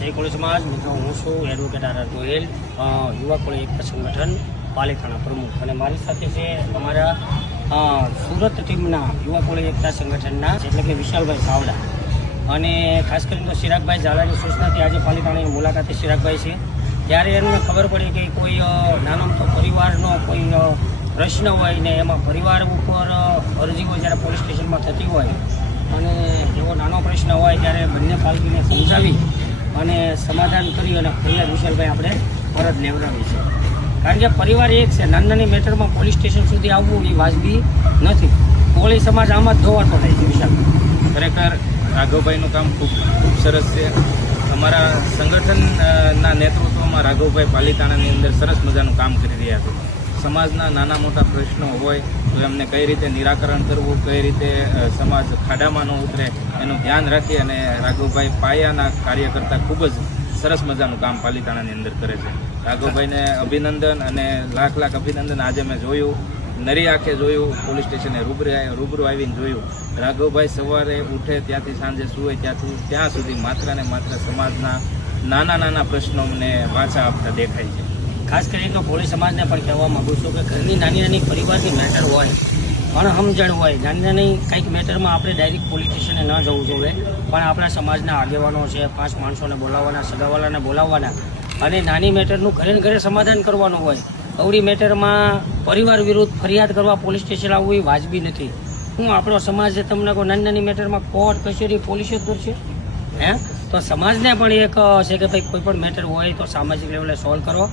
જય કોળી સમાજ મિત્રો, હું છું એડવોકેટ આર ગોહિલ, યુવા કોળી એકતા સંગઠન પાલિતાણા પ્રમુખ. અને મારી સાથે છે અમારા સુરત ટીમના યુવા કોળી એકતા સંગઠનના એટલે કે વિશાલભાઈ સાવડા, અને ખાસ કરીને તો ચિરાગભાઈ ઝાલાની સૂચનાથી આજે પાલિતાણાની મુલાકાતે ચિરાગભાઈ છે. ત્યારે એમને ખબર પડી કે કોઈ નાનો મોટો પરિવારનો કોઈ પ્રશ્ન હોય ને એમાં પરિવાર ઉપર અરજીઓ જ્યારે પોલીસ સ્ટેશનમાં થતી હોય અને એવો નાનો પ્રશ્ન હોય ત્યારે બંને પાલટીને સમજાવી અને સમાધાન કરી અને ફરિયાદ વિશાલભાઈ આપણે પરત લેવડાવી છે. કારણ કે પરિવાર એક છે, નાની મેટરમાં પોલીસ સ્ટેશન સુધી આવવું એ વાજબી નથી. કોળી સમાજ આમાં જ ધોવાતો થાય છે. વિશાલભાઈ, ખરેખર રાઘવભાઈનું કામ ખૂબ સરસ છે. અમારા સંગઠનના નેતૃત્વમાં રાઘવભાઈ પાલિતાણાની અંદર સરસ મજાનું કામ કરી રહ્યા છે. સમાજના નાના મોટા પ્રશ્નો હોય તો એમને કઈ રીતે નિરાકરણ કરવું, કઈ રીતે સમાજ ખાડામાં ન ઉતરે એનું ધ્યાન રાખી અને રાઘવભાઈ પાયાના કાર્યકર્તા ખૂબ જ સરસ મજાનું કામ પાલિતાણાની અંદર કરે છે. રાઘવભાઈને અભિનંદન અને લાખ લાખ અભિનંદન. આજે મેં જોયું, નરી આંખે જોયું, પોલીસ સ્ટેશને રૂબરૂ આવીને જોયું. રાઘવભાઈ સવારે ઉઠે ત્યાંથી સાંજે સૂવે ત્યાં સુધી માત્ર ને માત્ર સમાજના નાના પ્રશ્નોને વાચા આપતા દેખાય છે. ખાસ કરીને તો કોળી સમાજને પણ કહેવા માગું છું કે ઘરની નાની પરિવારની મેટર હોય, અણસમજણ હોય, નાની કંઈક મેટરમાં આપણે ડાયરેક્ટ પોલીસ સ્ટેશને ન જવું જોઈએ, પણ આપણા સમાજના આગેવાનો છે, 5 માણસોને બોલાવવાના, સગાવાલાને બોલાવવાના અને નાની મેટરનું ઘરે ને ઘરે સમાધાન કરવાનું હોય. અવળી મેટરમાં પરિવાર વિરુદ્ધ ફરિયાદ કરવા પોલીસ સ્ટેશન આવવું એ વાજબી નથી. આપણો સમાજ છે, તમને કોઈ નાની મેટરમાં કોર્ટ કચેરી પોલીસ જ કરશે તો સમાજને પણ એક છે કે ભાઈ કોઈ પણ મેટર હોય તો સામાજિક લેવલે સોલ્વ કરો.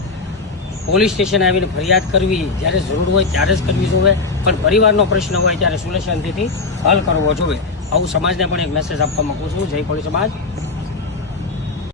પોલીસ સ્ટેશન આવીને ફરિયાદ કરવી જ્યારે જરૂર હોય ત્યારે જ કરવી જોઈએ, પણ પરિવારનો પ્રશ્ન હોય ત્યારે સુલેશાંતિથી હલ કરવો જોઈએ. આવું સમાજને પણ એક મેસેજ આપવા માંગુ છું. જય કોળી સમાજ.